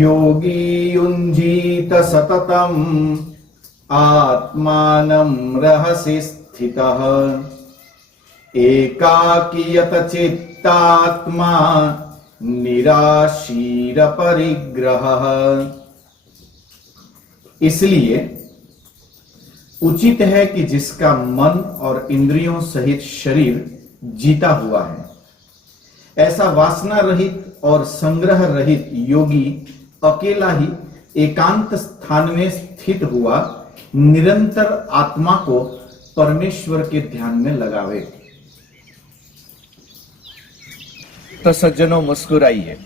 योगी युञ्जीत सततम् आत्मानं रहसि स्थितः एकाकीयत चित्तात्मा निराशीर परिग्रहः। इसलिए उचित है कि जिसका मन और इंद्रियों सहित शरीर जीता हुआ है, ऐसा वासना रहित और संग्रह रहित योगी अकेला ही एकांत स्थान में स्थित हुआ निरंतर आत्मा को परमेश्वर के ध्यान में लगावे। तो सज्जनों, मुस्कुराइए।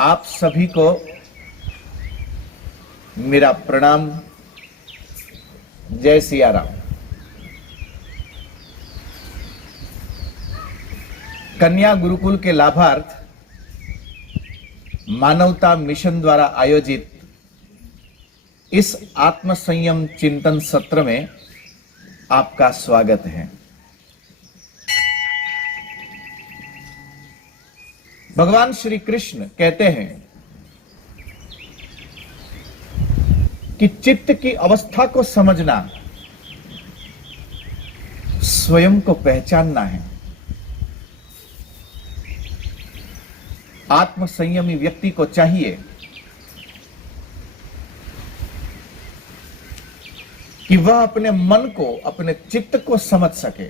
आप सभी को मेरा प्रणाम। जय सिया राम। कन्या गुरुकुल के लाभार्थ मानवता मिशन द्वारा आयोजित इस आत्म संयम चिंतन सत्र में आपका स्वागत है। भगवान श्री कृष्ण कहते हैं कि चित्त की अवस्था को समझना स्वयं को पहचानना है। आत्म संयमी व्यक्ति को चाहिए कि वह अपने मन को, अपने चित्त को समझ सके।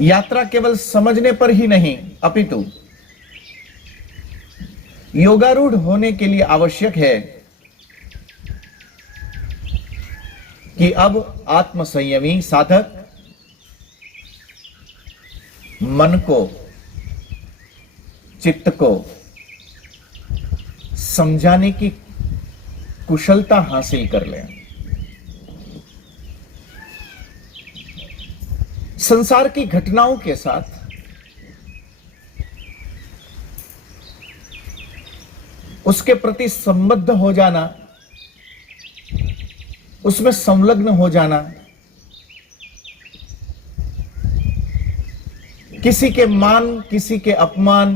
यात्रा केवल समझने पर ही नहीं, अपितु योगारूढ़ होने के लिए आवश्यक है कि अब आत्म संयमी साधक मन को, चित्त को समझाने की कुशलता हासिल कर लें। संसार की घटनाओं के साथ उसके प्रति संबद्ध हो जाना, उसमें संलग्न हो जाना, किसी के मान, किसी के अपमान,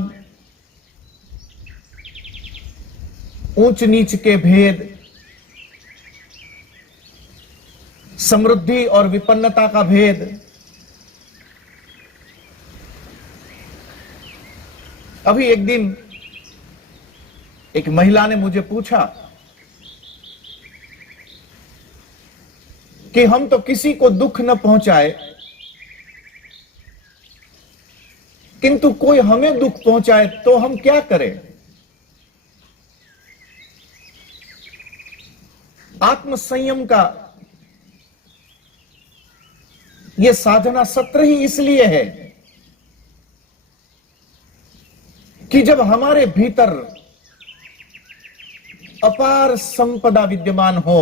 ऊंच नीच के भेद, समृद्धि और विपन्नता का भेद, अभी एक दिन एक महिला ने मुझे पूछा कि हम तो किसी को दुख न पहुंचाए, किंतु कोई हमें दुख पहुंचाए तो हम क्या करें। आत्म संयम का यह साधना सत्र ही इसलिए है कि जब हमारे भीतर अपार संपदा विद्यमान हो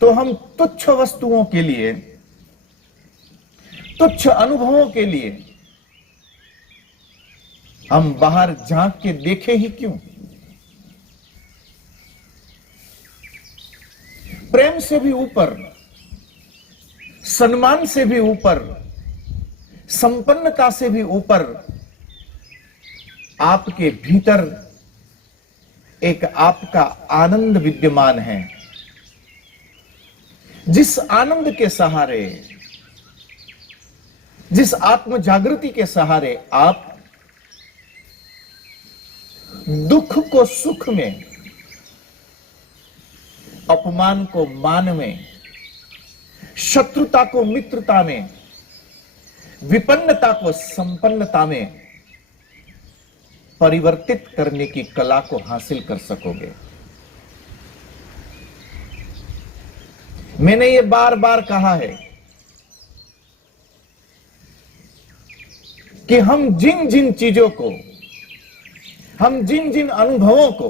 तो हम तुच्छ वस्तुओं के लिए, तुच्छ अनुभवों के लिए हम बाहर झांक के देखें ही क्यों। प्रेम से भी ऊपर, सम्मान से भी ऊपर, संपन्नता से भी ऊपर आपके भीतर एक आपका आनंद विद्यमान है, जिस आनंद के सहारे, जिस आत्म जागृति के सहारे आप दुख को सुख में, अपमान को मान में, शत्रुता को मित्रता में, विपन्नता को संपन्नता में परिवर्तित करने की कला को हासिल कर सकोगे। मैंने ये बार बार कहा है कि हम जिन जिन चीजों को, हम जिन जिन अनुभवों को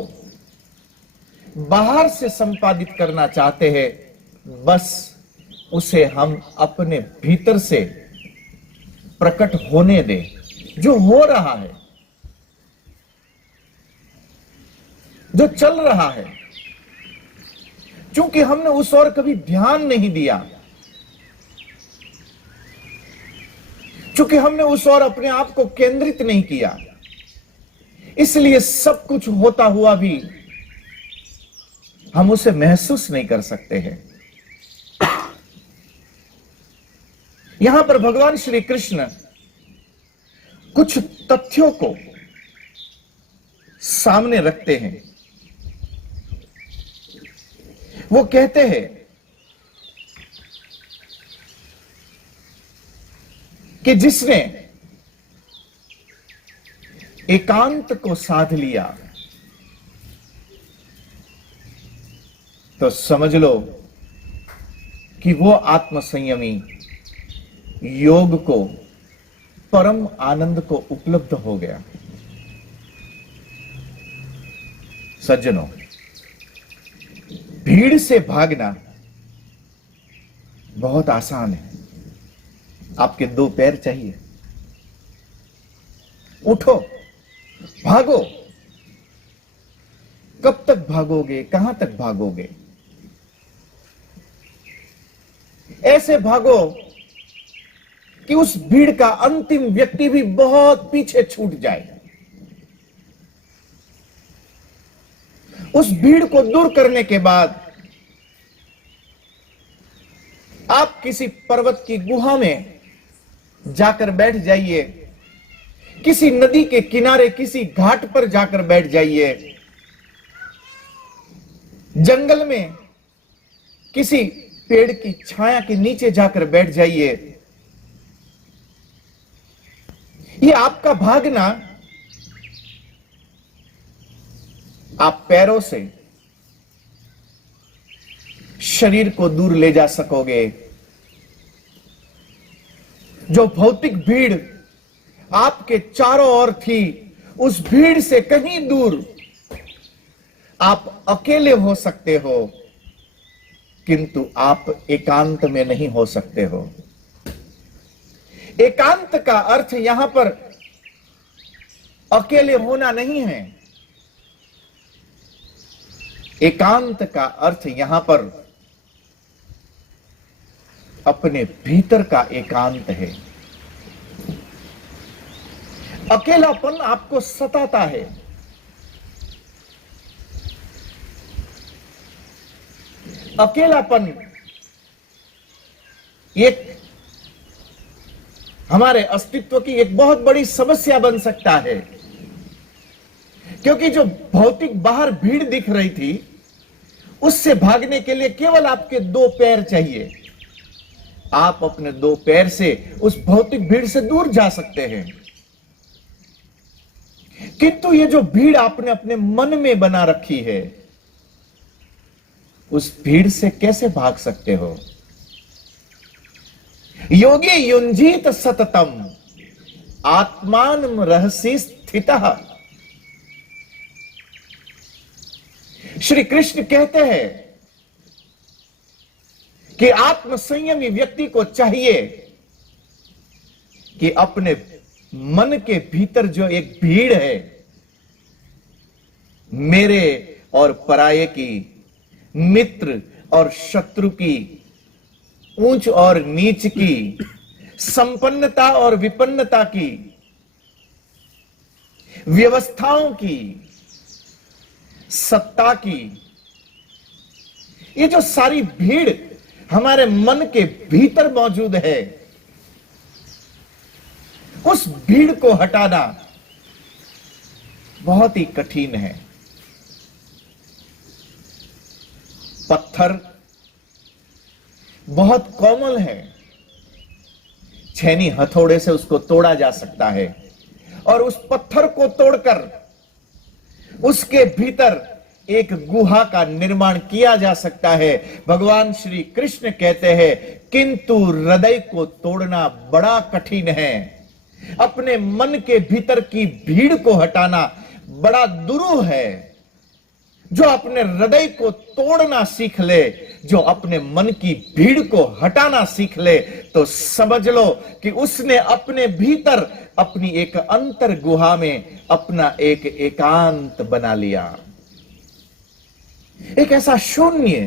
बाहर से संपादित करना चाहते हैं, बस उसे हम अपने भीतर से प्रकट होने दें। जो हो रहा है, जो चल रहा है, क्योंकि हमने उस ओर कभी ध्यान नहीं दिया, चूंकि हमने उस ओर अपने आप को केंद्रित नहीं किया, इसलिए सब कुछ होता हुआ भी हम उसे महसूस नहीं कर सकते हैं। यहां पर भगवान श्री कृष्ण कुछ तथ्यों को सामने रखते हैं। वो कहते हैं कि जिसने एकांत को साध लिया तो समझ लो कि वो आत्मसंयमी योग को, परम आनंद को उपलब्ध हो गया। सज्जनों, भीड़ से भागना बहुत आसान है। आपके दो पैर चाहिए, उठो, भागो। कब तक भागोगे, कहां तक भागोगे? ऐसे भागो कि उस भीड़ का अंतिम व्यक्ति भी बहुत पीछे छूट जाए। उस भीड़ को दूर करने के बाद आप किसी पर्वत की गुहा में जाकर बैठ जाइए, किसी नदी के किनारे, किसी घाट पर जाकर बैठ जाइए, जंगल में किसी पेड़ की छाया के नीचे जाकर बैठ जाइए। ये आपका भागना आप पैरों से शरीर को दूर ले जा सकोगे। जो भौतिक भीड़ आपके चारों ओर थी, उस भीड़ से कहीं दूर आप अकेले हो सकते हो, किंतु आप एकांत में नहीं हो सकते हो। एकांत का अर्थ यहां पर अकेले होना नहीं है। एकांत का अर्थ यहां पर अपने भीतर का एकांत है। अकेलापन आपको सताता है। अकेलापन एक हमारे अस्तित्व की एक बहुत बड़ी समस्या बन सकता है, क्योंकि जो भौतिक बाहर भीड़ दिख रही थी, उससे भागने के लिए केवल आपके दो पैर चाहिए। आप अपने दो पैर से उस भौतिक भीड़ से दूर जा सकते हैं। किंतु ये जो भीड़ आपने अपने मन में बना रखी है, उस भीड़ से कैसे भाग सकते हो? योगी युंजीत सततम आत्मान रहस्य स्थितः। श्री कृष्ण कहते हैं कि आत्मसंयमी व्यक्ति को चाहिए कि अपने मन के भीतर जो एक भीड़ है, मेरे और पराये की, मित्र और शत्रु की, ऊंच और नीच की, संपन्नता और विपन्नता की, व्यवस्थाओं की, सत्ता की, ये जो सारी भीड़ हमारे मन के भीतर मौजूद है, उस भीड़ को हटाना बहुत ही कठिन है। पत्थर बहुत कोमल है, छेनी हथौड़े से उसको तोड़ा जा सकता है, और उस पत्थर को तोड़कर उसके भीतर एक गुहा का निर्माण किया जा सकता है। भगवान श्री कृष्ण कहते हैं, किंतु हृदय को तोड़ना बड़ा कठिन है। अपने मन के भीतर की भीड़ को हटाना बड़ा दुरूह है। जो अपने हृदय को तोड़ना सीख ले, जो अपने मन की भीड़ को हटाना सीख ले, तो समझ लो कि उसने अपने भीतर अपनी एक अंतर गुहा में अपना एक एकांत बना लिया। एक ऐसा शून्य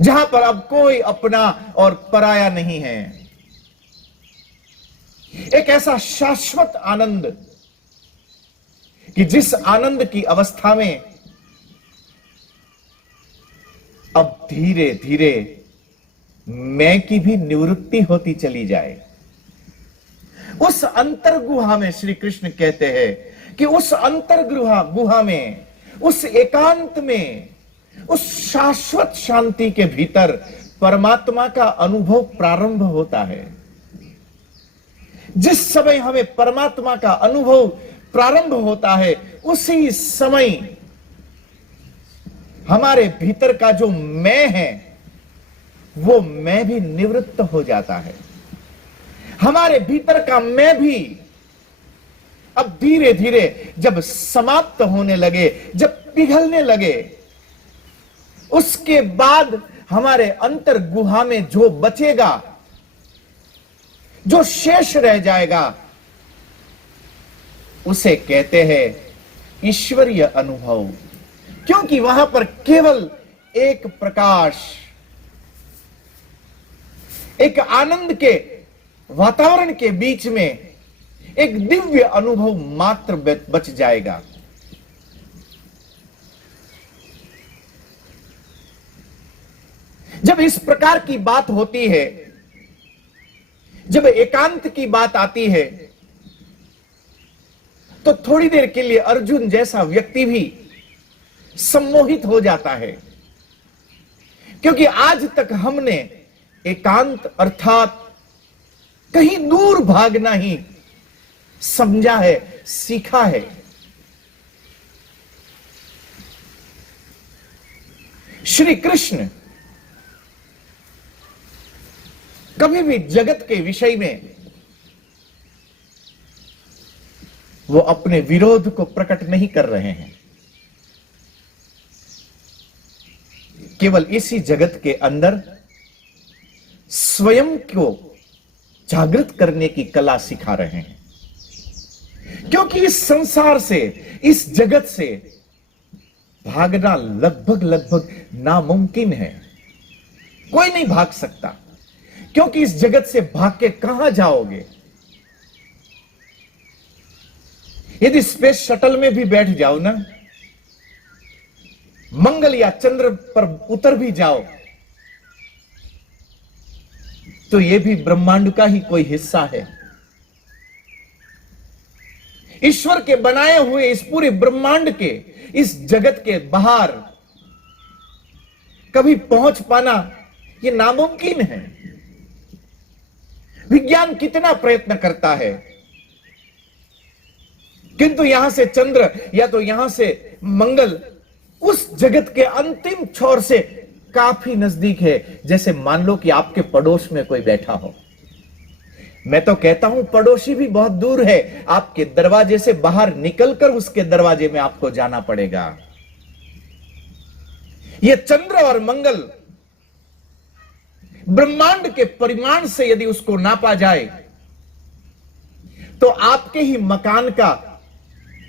जहां पर अब कोई अपना और पराया नहीं है। एक ऐसा शाश्वत आनंद कि जिस आनंद की अवस्था में अब धीरे धीरे मैं की भी निवृत्ति होती चली जाए। उस अंतर्गुहा में श्री कृष्ण कहते हैं कि उस गुहा में, उस एकांत में, उस शाश्वत शांति के भीतर परमात्मा का अनुभव प्रारंभ होता है। जिस समय हमें परमात्मा का अनुभव प्रारंभ होता है, उसी समय हमारे भीतर का जो मैं है वो मैं भी निवृत्त हो जाता है। हमारे भीतर का मैं भी अब धीरे धीरे जब समाप्त होने लगे, जब पिघलने लगे, उसके बाद हमारे अंतर गुहा में जो बचेगा, जो शेष रह जाएगा, उसे कहते हैं ईश्वरीय अनुभव। क्योंकि वहां पर केवल एक प्रकाश, एक आनंद के वातावरण के बीच में एक दिव्य अनुभव मात्र बच जाएगा। जब इस प्रकार की बात होती है, जब एकांत की बात आती है, तो थोड़ी देर के लिए अर्जुन जैसा व्यक्ति भी सम्मोहित हो जाता है। क्योंकि आज तक हमने एकांत अर्थात कहीं दूर भागना ही समझा है, सीखा है। श्री कृष्ण कभी भी जगत के विषय में वो अपने विरोध को प्रकट नहीं कर रहे हैं। केवल इसी जगत के अंदर स्वयं को जागृत करने की कला सिखा रहे हैं। क्योंकि इस संसार से, इस जगत से भागना लगभग लगभग नामुमकिन है। कोई नहीं भाग सकता, क्योंकि इस जगत से भाग के कहां जाओगे? यदि स्पेस शटल में भी बैठ जाओ ना, मंगल या चंद्र पर उतर भी जाओ, तो यह भी ब्रह्मांड का ही कोई हिस्सा है। ईश्वर के बनाए हुए इस पूरे ब्रह्मांड के, इस जगत के बाहर कभी पहुंच पाना यह नामुमकिन है। विज्ञान कितना प्रयत्न करता है, किंतु यहां से चंद्र या तो यहां से मंगल उस जगत के अंतिम छोर से काफी नजदीक है। जैसे मान लो कि आपके पड़ोस में कोई बैठा हो। मैं तो कहता हूं पड़ोसी भी बहुत दूर है, आपके दरवाजे से बाहर निकलकर उसके दरवाजे में आपको जाना पड़ेगा। यह चंद्र और मंगल ब्रह्मांड के परिमाण से यदि उसको नापा जाए, तो आपके ही मकान का,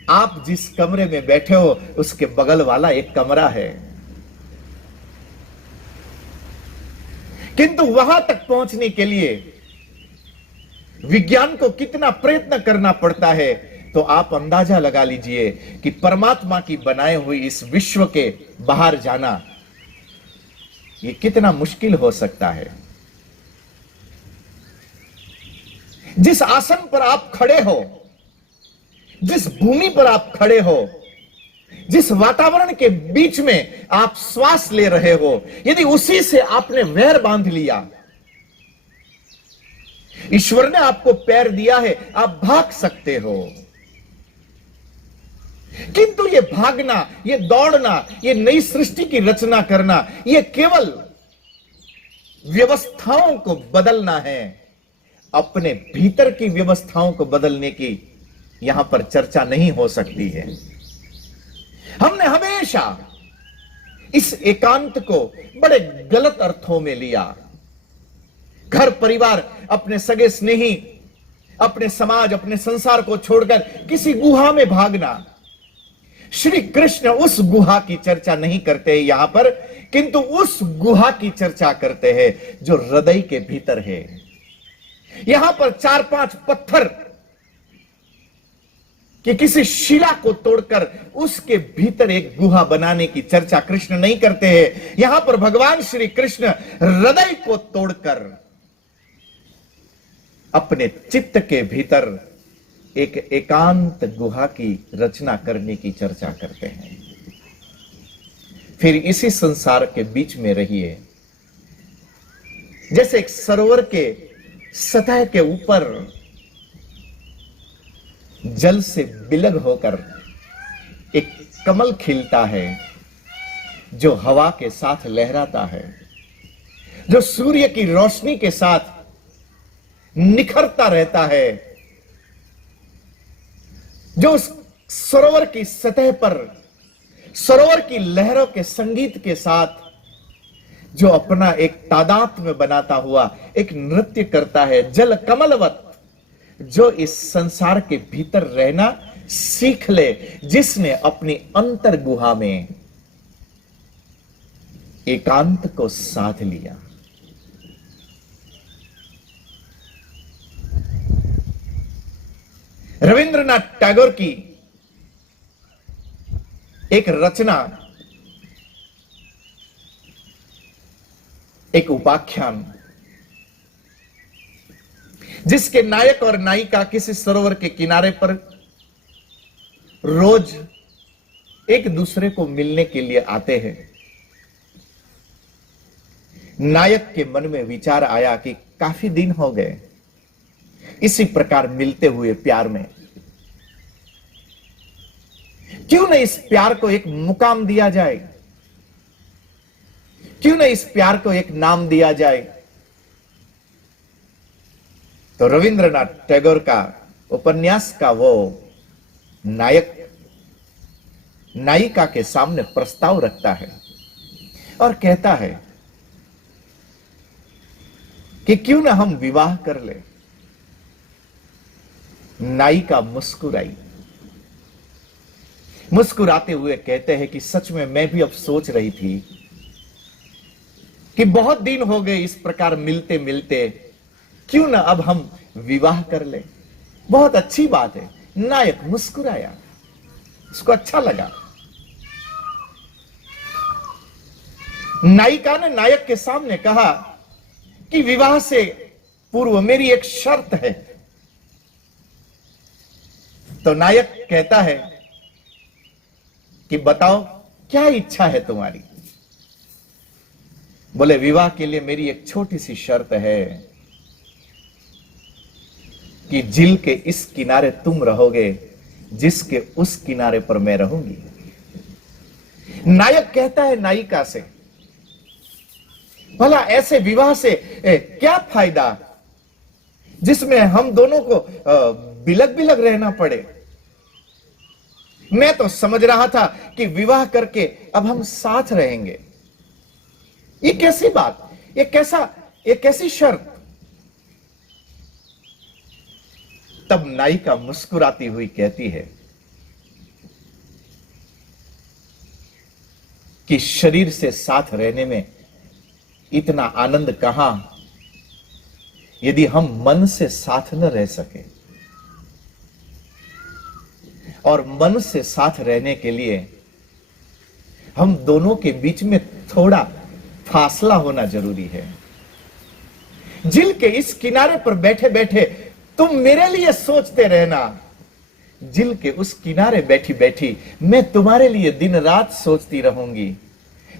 आप जिस कमरे में बैठे हो उसके बगल वाला एक कमरा है। किंतु वहां तक पहुंचने के लिए विज्ञान को कितना प्रयत्न करना पड़ता है, तो आप अंदाजा लगा लीजिए कि परमात्मा की बनाए हुई इस विश्व के बाहर जाना ये कितना मुश्किल हो सकता है। जिस आसन पर आप खड़े हो, जिस भूमि पर आप खड़े हो, जिस वातावरण के बीच में आप श्वास ले रहे हो, यदि उसी से आपने वैर बांध लिया, ईश्वर ने आपको पैर दिया है, आप भाग सकते हो। किंतु ये भागना, ये दौड़ना, ये नई सृष्टि की रचना करना, ये केवल व्यवस्थाओं को बदलना है। अपने भीतर की व्यवस्थाओं को बदलने की यहां पर चर्चा नहीं हो सकती है। हमने हमेशा इस एकांत को बड़े गलत अर्थों में लिया। घर परिवार, अपने सगे स्नेही, अपने समाज, अपने संसार को छोड़कर किसी गुहा में भागना, श्री कृष्ण उस गुहा की चर्चा नहीं करते यहां पर, किंतु उस गुहा की चर्चा करते हैं जो हृदय के भीतर है। यहां पर 4-5 पत्थर कि किसी शिला को तोड़कर उसके भीतर एक गुहा बनाने की चर्चा कृष्ण नहीं करते हैं। यहां पर भगवान श्री कृष्ण हृदय को तोड़कर अपने चित्त के भीतर एक एकांत गुहा की रचना करने की चर्चा करते हैं। फिर इसी संसार के बीच में रहिए, जैसे एक सरोवर के सतह के ऊपर जल से बिलग होकर एक कमल खिलता है जो हवा के साथ लहराता है, जो सूर्य की रोशनी के साथ निखरता रहता है, जो उस सरोवर की सतह पर सरोवर की लहरों के संगीत के साथ जो अपना एक तादात्म्य बनाता हुआ एक नृत्य करता है, जल कमलवत, जो इस संसार के भीतर रहना सीख ले, जिसने अपनी अंतर गुहा में एकांत को साध लिया। रविंद्रनाथ टैगोर की एक रचना, एक उपाख्यान, जिसके नायक और नायिका किसी सरोवर के किनारे पर रोज एक दूसरे को मिलने के लिए आते हैं। नायक के मन में विचार आया कि काफी दिन हो गए इसी प्रकार मिलते हुए प्यार में, क्यों न इस प्यार को एक मुकाम दिया जाए, क्यों न इस प्यार को एक नाम दिया जाए। तो रविंद्रनाथ टैगोर का उपन्यास का वो नायक नायिका के सामने प्रस्ताव रखता है और कहता है कि क्यों ना हम विवाह कर ले। नायिका मुस्कुराई, मुस्कुराते हुए कहते हैं कि सच में मैं भी अब सोच रही थी कि बहुत दिन हो गए इस प्रकार मिलते मिलते, क्यों ना अब हम विवाह कर ले। बहुत अच्छी बात है। नायक मुस्कुराया, उसको अच्छा लगा। नायिका ने नायक के सामने कहा कि विवाह से पूर्व मेरी एक शर्त है। तो नायक कहता है कि बताओ क्या इच्छा है तुम्हारी। बोले विवाह के लिए मेरी एक छोटी सी शर्त है कि झील के इस किनारे तुम रहोगे जिसके उस किनारे पर मैं रहूंगी। नायक कहता है नायिका से, भला ऐसे विवाह से क्या फायदा जिसमें हम दोनों को बिलग बिलग रहना पड़े। मैं तो समझ रहा था कि विवाह करके अब हम साथ रहेंगे। ये कैसी बात, ये कैसी शर्त। तब नायिका मुस्कुराती हुई कहती है कि शरीर से साथ रहने में इतना आनंद कहां यदि हम मन से साथ न रह सके। और मन से साथ रहने के लिए हम दोनों के बीच में थोड़ा फासला होना जरूरी है। झील के इस किनारे पर बैठे बैठे तुम मेरे लिए सोचते रहना, झील के उस किनारे बैठी बैठी मैं तुम्हारे लिए दिन रात सोचती रहूंगी।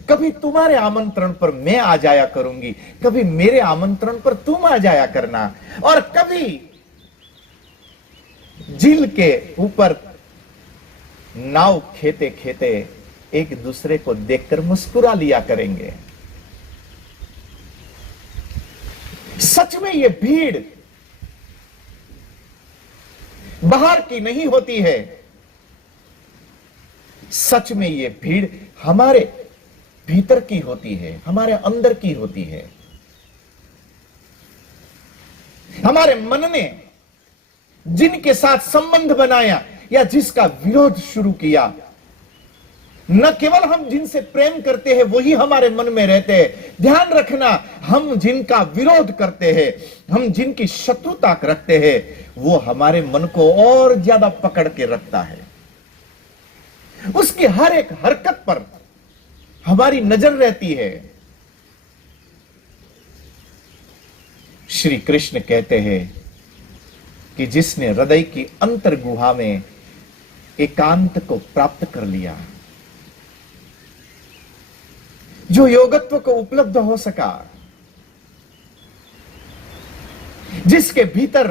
कभी तुम्हारे आमंत्रण पर मैं आ जाया करूंगी, कभी मेरे आमंत्रण पर तुम आ जाया करना, और कभी झील के ऊपर नाव खेते खेते एक दूसरे को देखकर मुस्कुरा लिया करेंगे। सच में ये भीड़ बाहर की नहीं होती है, सच में ये भीड़ हमारे भीतर की होती है, हमारे अंदर की होती है। हमारे मन ने जिनके साथ संबंध बनाया या जिसका विरोध शुरू किया, न केवल हम जिनसे प्रेम करते हैं वही हमारे मन में रहते हैं, ध्यान रखना, हम जिनका विरोध करते हैं, हम जिनकी शत्रुता रखते हैं, वो हमारे मन को और ज्यादा पकड़ के रखता है। उसकी हर एक हरकत पर हमारी नजर रहती है। श्री कृष्ण कहते हैं कि जिसने हृदय की अंतर गुहा में एकांत को प्राप्त कर लिया, जो योगत्व को उपलब्ध हो सका, जिसके भीतर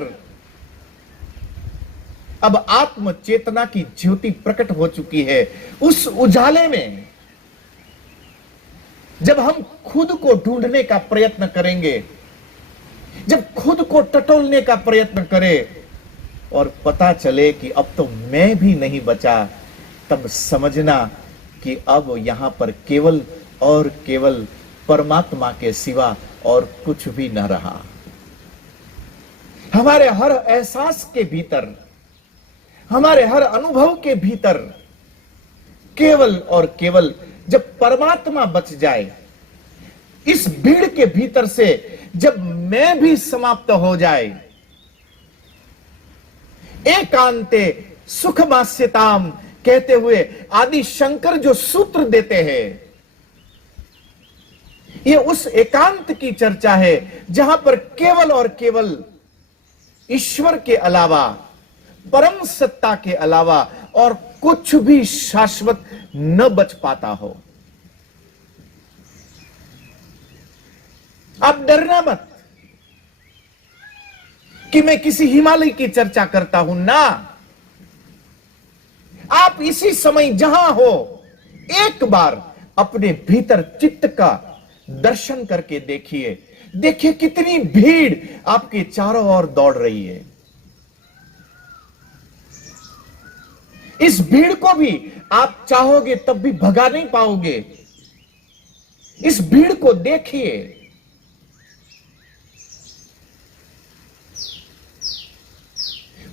अब आत्म चेतना की ज्योति प्रकट हो चुकी है, उस उजाले में जब हम खुद को ढूंढने का प्रयत्न करेंगे, जब खुद को टटोलने का प्रयत्न करें और पता चले कि अब तो मैं भी नहीं बचा, तब समझना कि अब यहां पर केवल और केवल परमात्मा के सिवा और कुछ भी न रहा। हमारे हर एहसास के भीतर, हमारे हर अनुभव के भीतर केवल और केवल जब परमात्मा बच जाए, इस भीड़ के भीतर से जब मैं भी समाप्त हो जाए, एकांते सुखमास्यताम कहते हुए आदि शंकर जो सूत्र देते हैं, ये उस एकांत की चर्चा है जहां पर केवल और केवल ईश्वर के अलावा, परम सत्ता के अलावा और कुछ भी शाश्वत न बच पाता हो। अब डरना मत कि मैं किसी हिमालय की चर्चा करता हूं ना। आप इसी समय जहां हो, एक बार अपने भीतर चित्त का दर्शन करके देखिए। देखिए कितनी भीड़ आपके चारों ओर दौड़ रही है। इस भीड़ को भी आप चाहोगे तब भी भगा नहीं पाओगे। इस भीड़ को देखिए।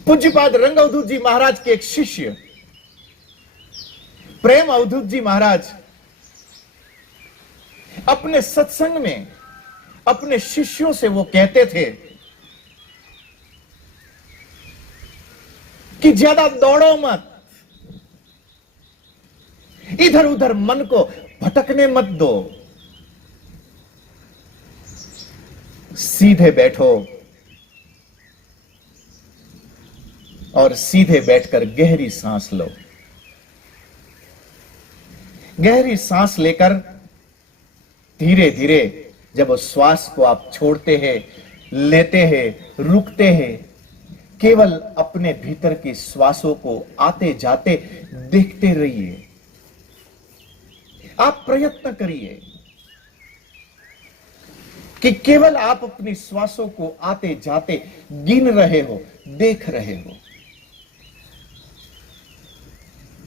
पूज्यपाद रंग अवधूत जी महाराज के एक शिष्य प्रेम अवधूत जी महाराज अपने सत्संग में अपने शिष्यों से वो कहते थे कि ज्यादा दौड़ो मत, इधर उधर मन को भटकने मत दो, सीधे बैठो और सीधे बैठकर गहरी सांस लो। गहरी सांस लेकर धीरे धीरे जब उस श्वास को आप छोड़ते हैं, लेते हैं, रुकते हैं, केवल अपने भीतर की श्वासों को आते जाते देखते रहिए। आप प्रयत्न करिए कि केवल आप अपनी श्वासों को आते जाते गिन रहे हो, देख रहे हो।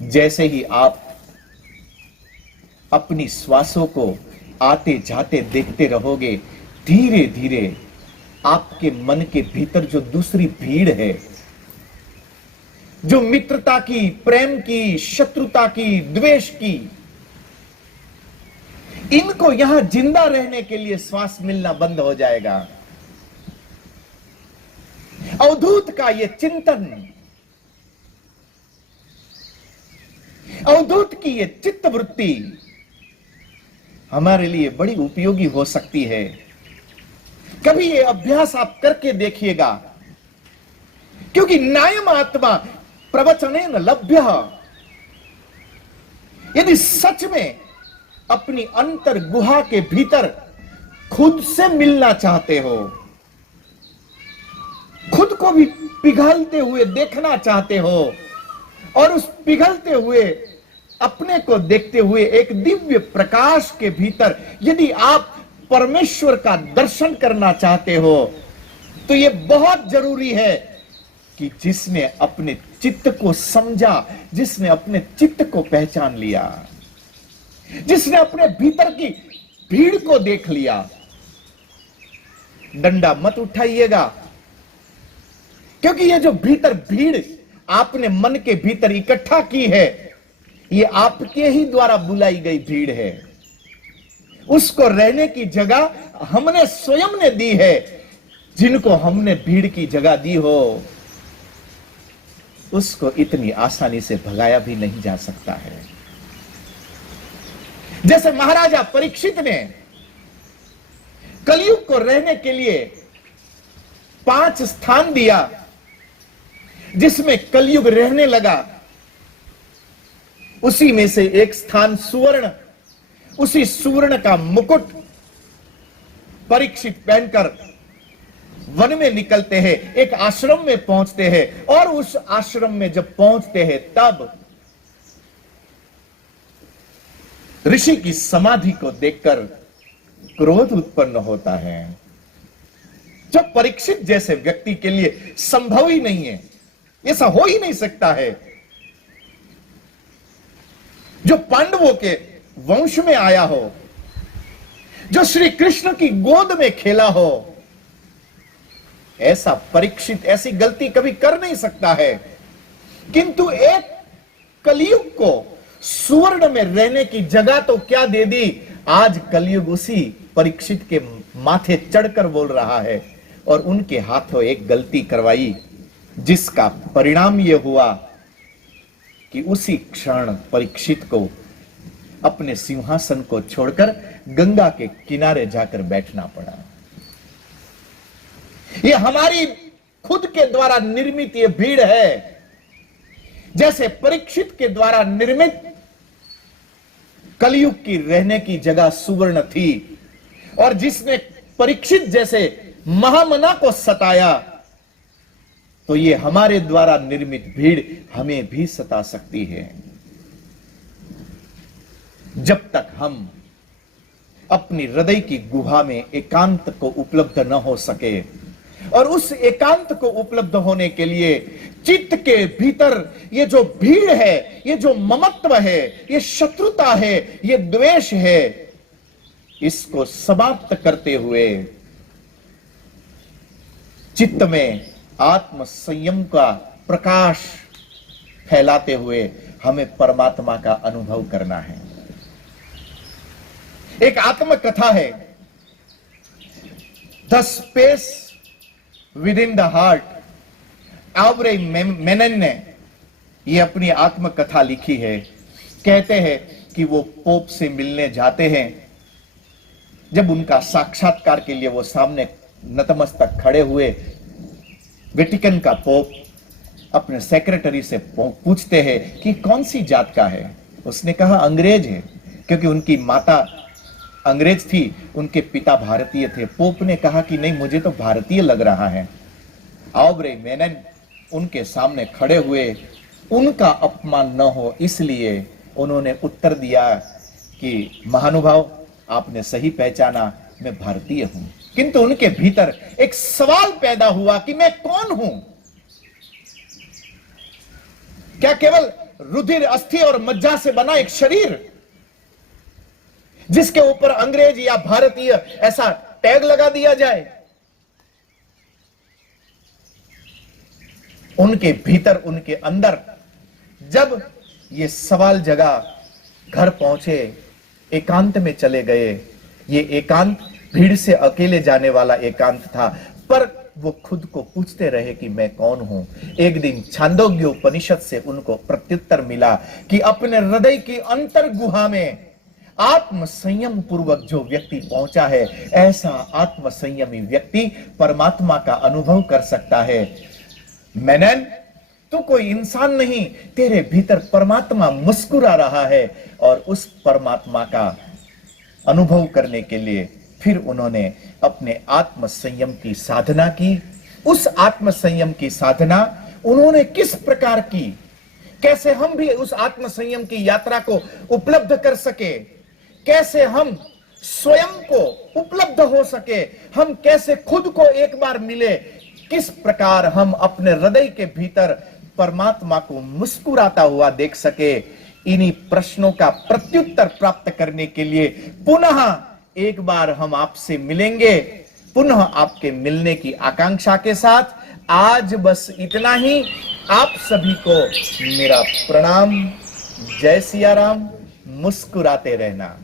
जैसे ही आप अपनी श्वासों को आते जाते देखते रहोगे, धीरे धीरे आपके मन के भीतर जो दूसरी भीड़ है, जो मित्रता की, प्रेम की, शत्रुता की, द्वेष की, इनको यहां जिंदा रहने के लिए श्वास मिलना बंद हो जाएगा। अवधूत का यह चिंतन, अवधूत की यह चित्तवृत्ति हमारे लिए बड़ी उपयोगी हो सकती है। कभी ये अभ्यास आप करके देखिएगा, क्योंकि नायम आत्मा प्रवचनेन लभ्य। यदि सच में अपनी अंतर गुहा के भीतर खुद से मिलना चाहते हो, खुद को भी पिघलते हुए देखना चाहते हो, और उस पिघलते हुए अपने को देखते हुए एक दिव्य प्रकाश के भीतर यदि आप परमेश्वर का दर्शन करना चाहते हो, तो यह बहुत जरूरी है कि जिसने अपने चित्त को समझा, जिसने अपने चित्त को पहचान लिया, जिसने अपने भीतर की भीड़ को देख लिया, डंडा मत उठाइएगा, क्योंकि ये जो भीतर भीड़ आपने मन के भीतर इकट्ठा की है, ये आपके ही द्वारा बुलाई गई भीड़ है। उसको रहने की जगह हमने स्वयं ने दी है। जिनको हमने भीड़ की जगह दी हो, उसको इतनी आसानी से भगाया भी नहीं जा सकता है। जैसे महाराजा परीक्षित ने कलयुग को रहने के लिए 5 स्थान दिया, जिसमें कलयुग रहने लगा। उसी में से एक स्थान सुवर्ण, उसी सुवर्ण का मुकुट परीक्षित पहनकर वन में निकलते हैं, एक आश्रम में पहुंचते हैं। और उस आश्रम में जब पहुंचते हैं, तब ऋषि की समाधि को देखकर क्रोध उत्पन्न होता है, जो परीक्षित जैसे व्यक्ति के लिए संभव ही नहीं है। ऐसा हो ही नहीं सकता है। जो पांडवों के वंश में आया हो, जो श्री कृष्ण की गोद में खेला हो, ऐसा परीक्षित ऐसी गलती कभी कर नहीं सकता है। किंतु एक कलयुग को सुवर्ण में रहने की जगह तो क्या दे दी। आज कलयुग उसी परीक्षित के माथे चढ़कर बोल रहा है, और उनके हाथों एक गलती करवाई, जिसका परिणाम यह हुआ कि उसी क्षण परीक्षित को अपने सिंहासन को छोड़कर गंगा के किनारे जाकर बैठना पड़ा। यह हमारी खुद के द्वारा निर्मित यह भीड़ है। जैसे परीक्षित के द्वारा निर्मित कलयुग की रहने की जगह सुवर्ण थी, और जिसने परीक्षित जैसे महामना को सताया, तो ये हमारे द्वारा निर्मित भीड़ हमें भी सता सकती है। जब तक हम अपनी हृदय की गुहा में एकांत को उपलब्ध न हो सके, और उस एकांत को उपलब्ध होने के लिए चित्त के भीतर ये जो भीड़ है, ये जो ममत्व है, ये शत्रुता है, ये द्वेष है, इसको समाप्त करते हुए चित्त में आत्म संयम का प्रकाश फैलाते हुए हमें परमात्मा का अनुभव करना है। एक आत्म कथा है, the space within the heart. Aubrey Menon ने यह अपनी आत्म कथा लिखी है। कहते हैं कि वो पोप से मिलने जाते हैं। जब उनका साक्षात्कार के लिए वो सामने नतमस्तक खड़े हुए, वेटिकन का पोप अपने सेक्रेटरी से पूछते हैं कि कौन सी जात का है। उसने कहा अंग्रेज है, क्योंकि उनकी माता अंग्रेज थी, उनके पिता भारतीय थे। पोप ने कहा कि नहीं, मुझे तो भारतीय लग रहा है। आव्रे मेनन उनके सामने खड़े हुए, उनका अपमान न हो इसलिए उन्होंने उत्तर दिया कि महानुभाव, आपने सही पहचाना, मैं भारतीय हूं। किंतु उनके भीतर एक सवाल पैदा हुआ कि मैं कौन हूं? क्या केवल रुधिर, अस्थि और मज्जा से बना एक शरीर, जिसके ऊपर अंग्रेज या भारतीय ऐसा टैग लगा दिया जाए? उनके भीतर, उनके अंदर जब ये सवाल जगा, घर पहुंचे, एकांत में चले गए। ये एकांत भीड़ से अकेले जाने वाला एकांत था, पर वो खुद को पूछते रहे कि मैं कौन हूं। एक दिन छांदोग्य उपनिषद से उनको प्रत्युत्तर मिला कि अपने हृदय की अंतर गुहा में आत्म संयम पूर्वक जो व्यक्ति पहुंचा है, ऐसा आत्म संयमी व्यक्ति परमात्मा का अनुभव कर सकता है। मेनन, तू कोई इंसान नहीं, तेरे भीतर परमात्मा मुस्कुरा रहा है। और उस परमात्मा का अनुभव करने के लिए फिर उन्होंने अपने आत्म संयम की साधना की। उस आत्म संयम की साधना उन्होंने किस प्रकार की, कैसे हम भी उस आत्म संयम की यात्रा को उपलब्ध कर सके, कैसे हम स्वयं को उपलब्ध हो सके, हम कैसे खुद को एक बार मिले, किस प्रकार हम अपने हृदय के भीतर परमात्मा को मुस्कुराता हुआ देख सके। इन्हीं प्रश्नों का प्रत्युत्तर प्राप्त करने के लिए पुनः एक बार हम आपसे मिलेंगे, पुनः आपके मिलने की आकांक्षा के साथ। आज बस इतना ही। आप सभी को मेरा प्रणाम, जय सिया राम, मुस्कुराते रहना।